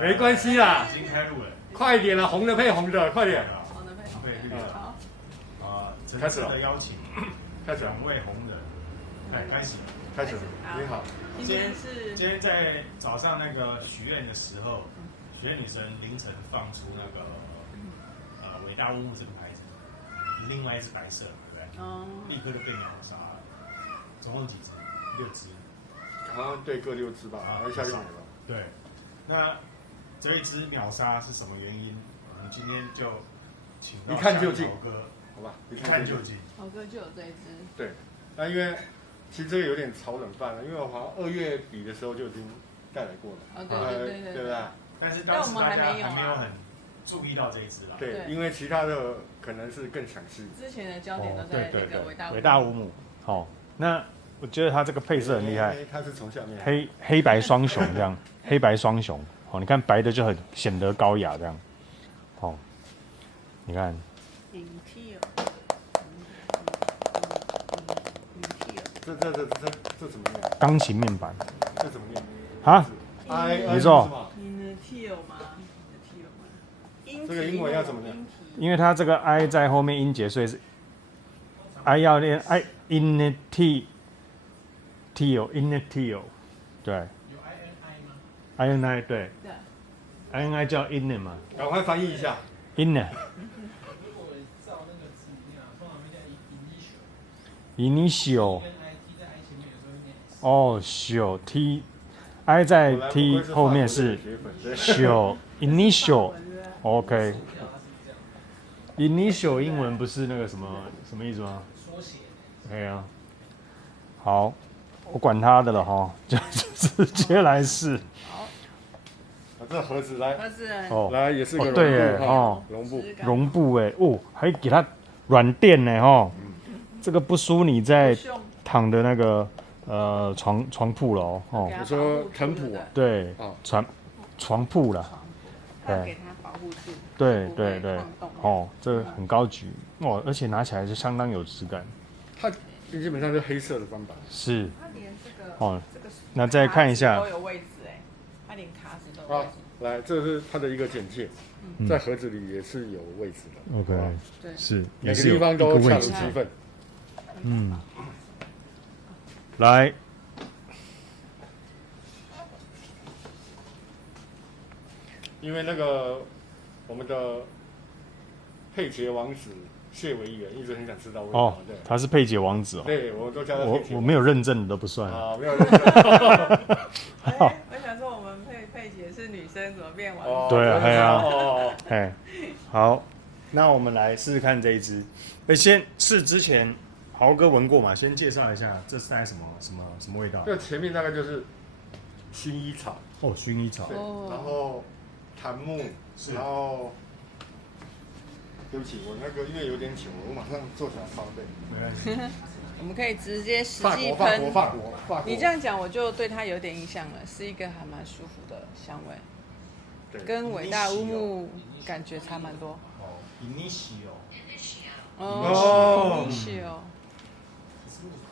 没关系啦，已经开录了，快一点啦，红的配红的，快点。红的配对，绿的。好，开始的邀请，开始了，两位红人，开始，开始。你好，今天是今天在早上那个许愿的时候，许愿女神凌晨放出那个伟大乌木这个牌子，另外一只白色，对不对？哦，立刻就被秒杀了，总共几只？6只。好像对各6只吧，一下就没了。对，那这一只秒杀是什么原因？我们今天就请到一看就进豪哥，好吧，一看就进。豪哥就有这一只，对，那因为其实这个有点炒冷饭了，因为我好像2月底的时候就已经带来过了。哦，对，对不对？但是当时大家还没有很注意到这一只啦。对，因为其他的可能是更详细。之前的焦点都在那个伟大乌木。好，那我觉得它这个配色很厉害，它是从下面黑白双雄这样，黑白双雄。好，你看白的就很显得高雅这样。好，你看。这怎么念？钢琴面板。这怎么念？啊？没错。这个英文要怎么念？因为它这个 I 在后面音节，所以是 I 要念 I in T T in T 对。有 INI 吗？INI 对。INI 叫 in 嘛。赶快翻译一下。in。initial。哦，小 T I 在 T 后面是小 initial。OK。initial 英文不是那个什么意思吗？缩写。对啊。好，我管他的了哈，就直接来试。好。这盒子来。盒子。哦，来也是个对耶，哦，绒布哎，哦，还给它软垫呢哈。这个不输你在躺的那个床铺了哦。我说藤铺啊。对，床铺了。给它保护住。对，哦，这个很高级哦，而且拿起来就相当有质感。它基本上是黑色的翻版。是。它连这个哦，那再看一下。都有位置哎，它连卡纸都有位置。来，这是它的一个简介，在盒子里也是有位置的。OK， 对，是每个地方都恰如其分。来。因为那个我们的佩杰王子谢维元一直很想知道为什么。对，他是佩杰王子哦。对，我都叫他佩杰。我没有认证的都不算。啊，没有认证。我想说我们佩杰是女生，怎么变王子？对啊，哎，好，那我们来试试看这一支。先试之前，豪哥闻过嘛？先介绍一下，这是带什么味道？这前面大概就是薰衣草。哦，薰衣草。然后檀木，然后对不起，我那个因为有点久，我马上坐起来烧杯。没关系。我们可以直接实际喷。法国。你这样讲，我就对它有点印象了，是一个还蛮舒服的香味。对，跟伟大乌木感觉差蛮多。哦 ，initio。哦 ，initio。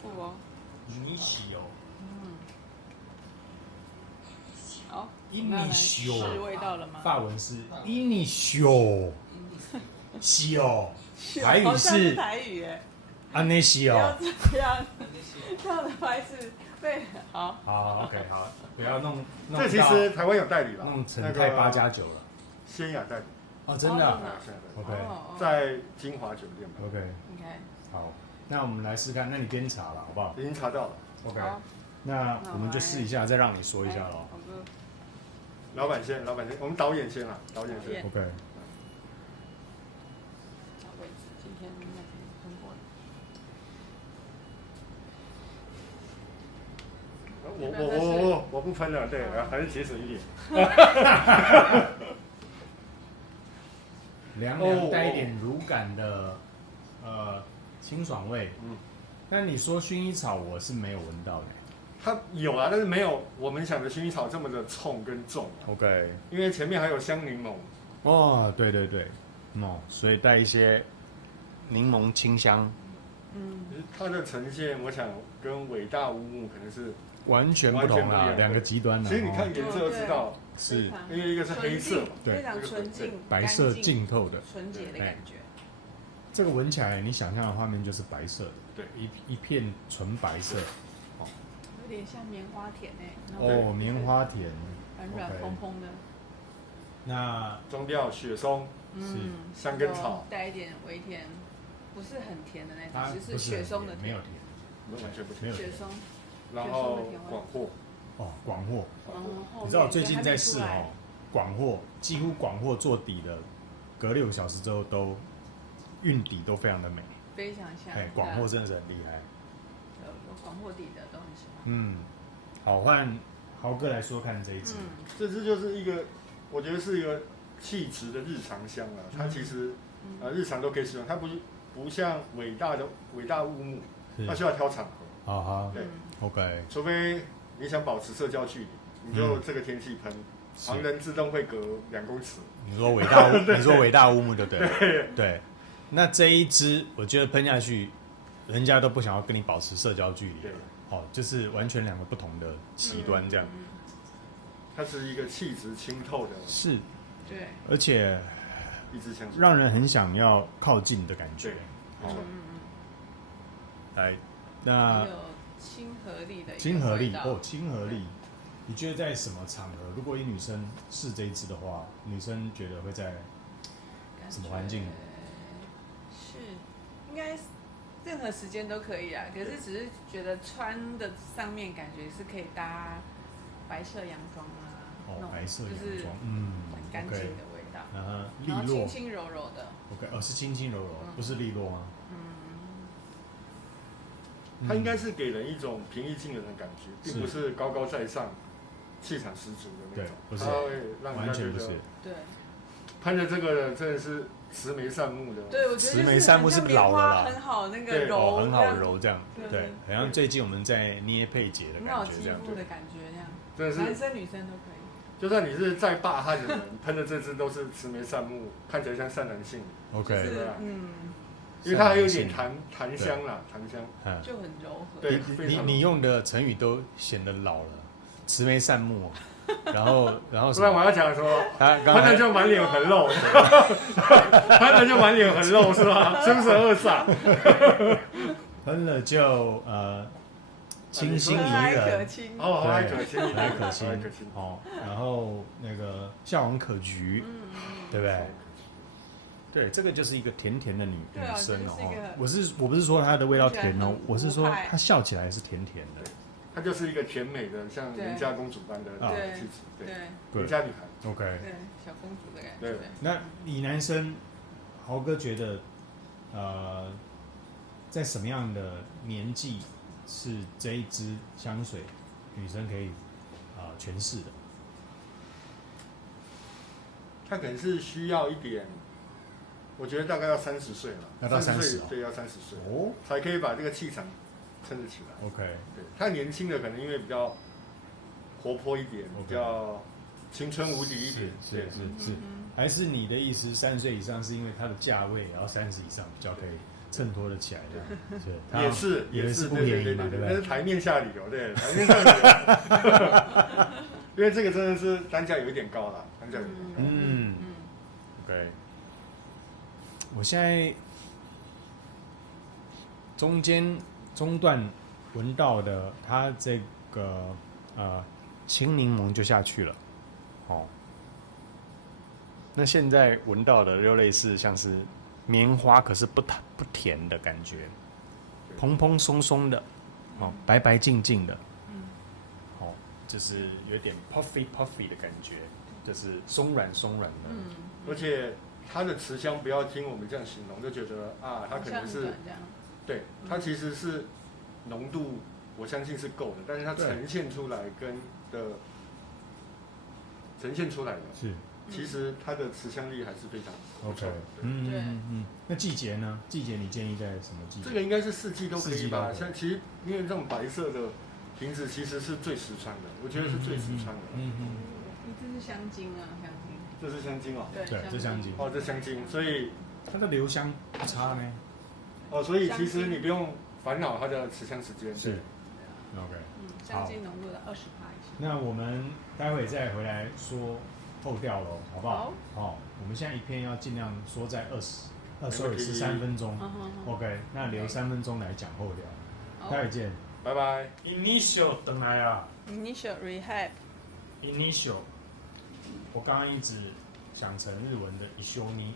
酷哦。initio。好。initio。试味道了吗？法文是 initio。西台语是台语耶。安内西哦。这样的拍是对，好。好 ，OK， 好，不要弄。这其实台湾有代理了，弄成太8+9了。仙雅代理。哦，真的。OK。在金华酒店。OK。好，那我们来试看，那你编查了，好不好？已经查到了。OK。那我们就试一下，再让你说一下喽。老板先，我们导演先啦，导演先。 OK。今天那边通过了。我不喷了，对，还是节省一点。凉凉带一点乳感的清爽味。但你说薰衣草，我是没有闻到的。它有啊，但是没有我们想的薰衣草这么的冲跟重。OK。因为前面还有香柠檬。哦，对，所以带一些柠檬清香。它的呈现，我想跟伟大乌木可能是完全不同啦，两个极端啦。其实你看颜色就知道，是非常因为一个是黑色嘛，对非常纯净、白色干净净透的，纯洁的感觉。这个闻起来你想象的画面就是白色的，对，一片纯白色。有点像棉花田哦，棉花田，软软 OK 蓬蓬的。那中调雪松，香根草，带一点微甜，不是很甜的那它种，只是雪松的甜，没有甜，完全不甜。没有甜。雪松。然后广货，哦，广货，你你知道我最近在试哦，广货几乎广货做底的，隔6个小时之后都运底都非常的美，非常像。哎，广货真的是很厉害。有广货底的都很喜欢。好，换豪哥来说看这一支。这支就是一个，我觉得是一个气质的日常香啊。它其实日常都可以使用，它不像伟大乌木，它需要挑场合。好好，对 ，OK。除非你想保持社交距离，你就这个天气喷，旁人自动会隔2公尺。你说伟大乌木对不对？对。那这一支，我觉得喷下去，人家都不想要跟你保持社交距离。对。哦，就是完全2个不同的极端这样。它是一个气质清透的，是。对。而且一支香水，让人很想要靠近的感觉。没错。来，那有亲和力的亲和力哦，亲和力。你觉得在什么场合，如果女生试这一支的话，女生觉得会在什么环境？是，应该任何时间都可以啊。可是只是觉得穿的上面感觉是可以搭白色洋装啊，哦，白色洋装，很干净的味道，利落，然后轻轻柔柔的。OK，是轻轻柔柔，不是利落吗？它应该是给人一种平易近人的感觉，并不是高高在上、气场十足的那种。不是，它会让人家觉得，对，喷的这个人真的是慈眉善目的。对，我觉得慈眉善目是老了啦，很好那个柔，很好揉这样，对，好像最近我们在捏佩姐的很好感觉这样，肌肤的感觉这样，真的是男生女生都可以。就算你是再霸悍的人，喷的这支都是慈眉善目，看起来像善男信。OK，因为它还有点檀香啦，檀香，就很柔和。对，你用的成语都显得老了，慈眉善目，然后不然我要讲说，喷的就满脸横肉，喷的就满脸横肉是吧？凶神恶煞，喷了就清新宜人，哦，和蔼可亲，和蔼可亲，哦，然后那个笑容可掬，对不对？对，这个就是一个甜甜的女生哦。我不是说她的味道甜哦，我是说她笑起来是甜甜的。她就是一个甜美的，像邻家公主般的气质，对，邻家女孩。OK， 对，小公主的感觉。对，那你男生，豪哥觉得，在什么样的年纪是这一支香水女生可以诠释的？她可能是需要一点。我觉得大概要30岁了，要到30岁，对，要30岁哦，才可以把这个气场撑得起来。OK， 对，太年轻的可能因为比较活泼一点，比较青春无敌一点。是，还是你的意思，30岁以上是因为它的价位，然后30以上比较可以衬托得起来的。也是不便宜嘛，对不对？那是台面下理由，对，台面上理由。因为这个真的是单价有一点高了，单价有点高。OK。我现在中段闻到的，它这个青柠檬就下去了，哦。那现在闻到的又类似像是棉花，可是不甜的感觉，蓬蓬松松的，哦，白白净净的，哦，就是有点 puffy 的感觉，就是松软的，而且。它的持香不要听我们这样形容，就觉得啊，它可能是，对，它其实是浓度，我相信是够的，但是它呈现出来是，其实它的持香力还是非常 OK， 那季节呢？季节你建议在什么季节？这个应该是4季都可以吧？像其实因为这种白色的瓶子其实是最实穿的，我觉得是最实穿的。这是香精啊，香精。这是香精哦，对，这香精哦，这香精，所以它的留香不差呢。哦，所以其实你不用烦恼它的持香时间。是 ，OK。香精浓度的20%以那我们待会再回来说后调喽，好不好？好。我们现在一片要尽量说在13分钟。OK， 那留3分钟来讲后调。待会见，拜拜。Initial 等来啊。Initial rehab。Initial， 我刚刚一直想成日文的 ishoni，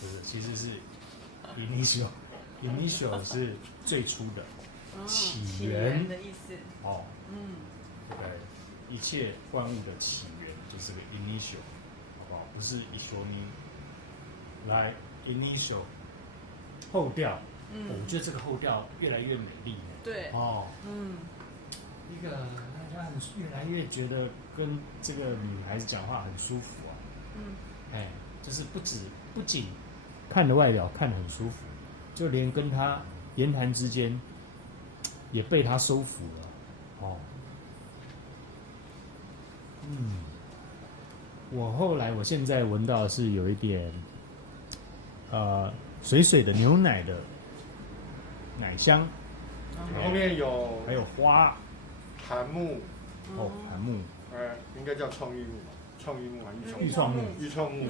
不是，其实是 initial。initial 是最初的。起源的意思哦，对，一切万物的起源就是个 initial， 好不好？不是 ishoni。来 initial 后调，我觉得这个后调越来越美丽。对，哦，一个大家越来越觉得跟这个女孩子讲话很舒服啊。就是不仅看的外表看得很舒服，就连跟她言谈之间。也被他收服了，我现在闻到的是有一点，水水的牛奶的奶香，后面还有花，檀木，檀木，应该叫创意木吧？创意木还是玉创木？玉创木，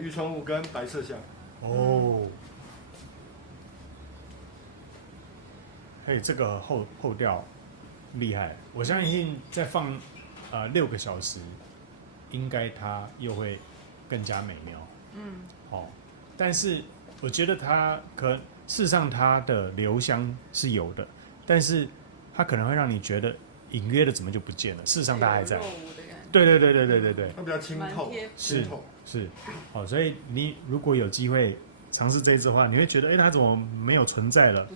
玉创木跟白麝香。这个后调厉害，我相信再放6个小时，应该它又会更加美妙。但是我觉得它事实上它的留香是有的，但是它可能会让你觉得隐约的怎么就不见了，事实上它还在。对，它比较清透，是，所以你如果有机会尝试这一支的话，你会觉得，它怎么没有存在了？不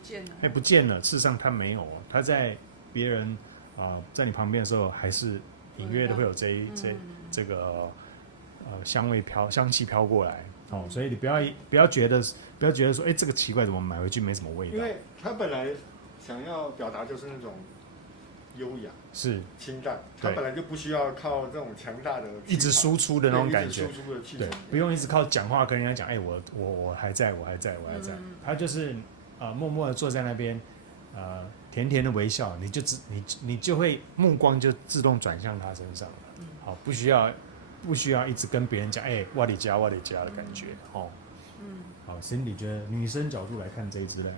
见了。事实上，它没有，它在别人在你旁边的时候，还是隐约的会有这个香气飘过来。所以你不要觉得说，这个奇怪，怎么买回去没什么味道？因为它本来想要表达就是那种优雅、是清淡，它本来就不需要靠这种强大的一直输出的那种感觉，对，不用一直靠讲话跟人家讲，我还在，他就是默默的坐在那边，甜甜的微笑，你就会目光就自动转向他身上了，不需要一直跟别人讲，我的家的感觉，好，Cindy 觉得女生角度来看这一支呢？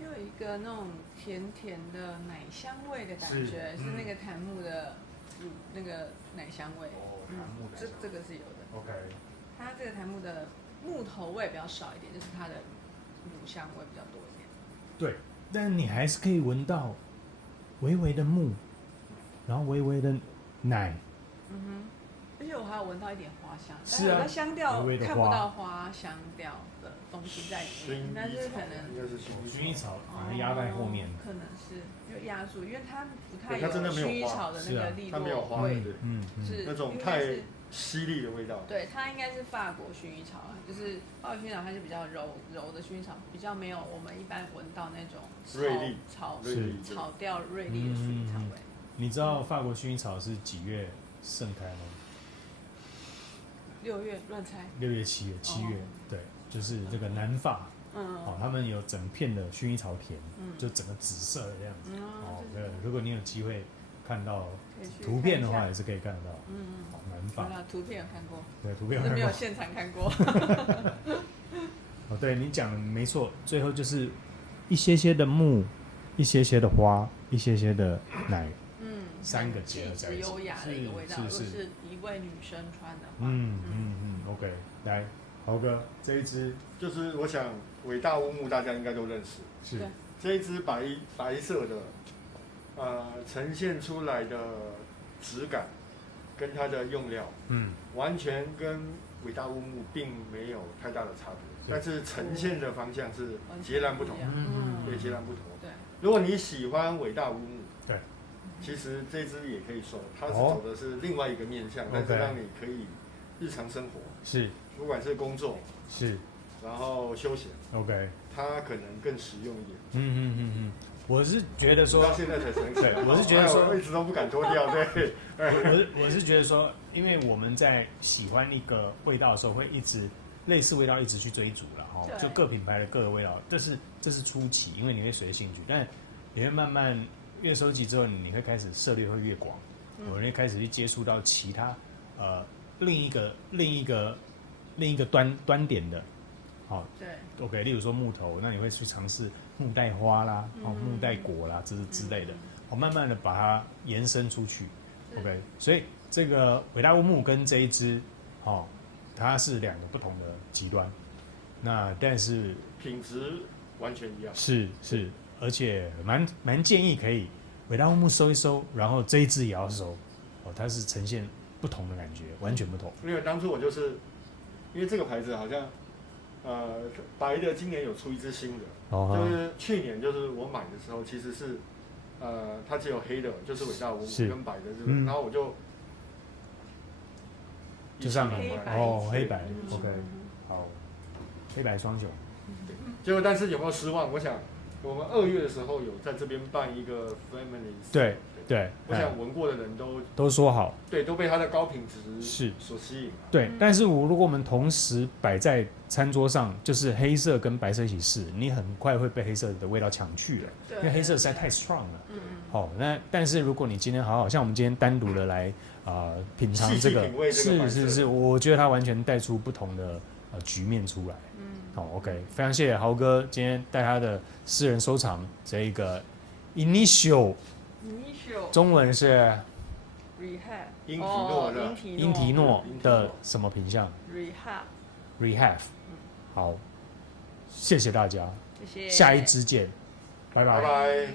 有一个那种甜甜的奶香味的感觉，是那个檀木的那个奶香味。檀木的这个是有的。OK。它这个檀木的木头味比较少一点，就是它的乳香味比较多一点。对，但你还是可以闻到微微的木，然后微微的奶。而且我还有闻到一点花香，是啊，但有的香调微微的看不到花香调的东西在里面，但是可能应该是薰衣草把它压在后面，可能是就压住，因为它不太有薰衣草的那个利落味，是那种太犀利的味道。对，它应该是法国薰衣草，就是法国薰衣草，它是比较柔的薰衣草，比较没有我们一般闻到那种草调锐利的薰衣草味。你知道法国薰衣草是几月盛开吗？6月乱猜。6月、7月、7月，对，就是这个南法，他们有整片的薰衣草田，就整个紫色的样子，对，如果你有机会看到图片的话，也是可以看得到，南法。图片有看过，对，图片有看过，没有现场看过。对你讲的没错，最后就是一些些的木，一些些的花，一些些的奶。3个结合在一起，优雅的一个味道。如果是一位女生穿的话，OK， 来，豪哥，这一支就是我想伟大乌木大家应该都认识，是这一支白色的，呈现出来的质感跟它的用料，完全跟伟大乌木并没有太大的差别，但是呈现的方向是截然不同，对，截然不同。对，如果你喜欢伟大乌木，对。其实这支也可以收，它是走的是另外一个面向，但是让你可以日常生活，是，不管是工作，是，然后休闲 ，OK， 它可能更实用一点。我是觉得说，到现在才成熟，对，我是觉得说，我一直都不敢脱掉，对。我是觉得说，因为我们在喜欢一个味道的时候，会一直类似味道一直去追逐了，就各品牌的各个味道，这是初期，因为你会随兴趣，但你会慢慢。越收集之后，你会开始涉猎会越广，我会开始去接触到其他另一个端点的，好，对 OK， 例如说木头，那你会去尝试木袋花啦，木袋果啦，之类的，慢慢的把它延伸出去 ，OK， 所以这个伟大乌木跟这一支，它是两个不同的极端，那但是品质完全一样。是，而且蛮建议可以伟大乌木收一收，然后这一支也要收，它是呈现不同的感觉，完全不同。因为当初我就是因为这个牌子好像白的今年有出一支新的，就是去年就是我买的时候其实是它只有黑的，就是伟大乌木跟白的这个，然后我就上黑白 OK， 好，黑白双雄。结果但是有没有失望？我想我们2月的时候有在这边办一个 Family， 对，我想闻过的人都说好，对，都被它的高品质所吸引。对，但是如果我们同时摆在餐桌上，就是黑色跟白色一起试，你很快会被黑色的味道抢去了，因为黑色实在太 strong 了。好，那但是如果你今天好像我们今天单独的来品尝这个，是，我觉得它完全带出不同的局面出来。好 ，OK， 非常谢谢豪哥今天带他的私人收藏这一个 Initio， 中文是 英提诺的什么品相 ？Rehab。好，谢谢大家，谢谢，下一支见，拜拜。